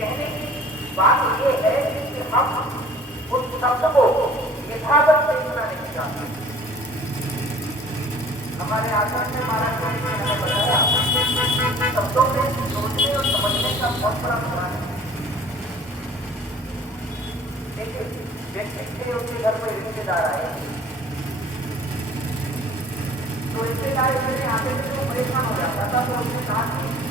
कहने की बात ये है कि हम उस शब्द को यथावत देखना नहीं चाहते। हमारे आचार्य ने महाराज ने हमें बताया शब्दों में सोचने और समझने का बहुत बड़ा प्रमाण है। देखिए, व्यक्ति थे, उसके घर में रिश्तेदार आए, तो रिश्तेदार इतने आते थे तो परेशान हो जाता था, तो उसने कहा कि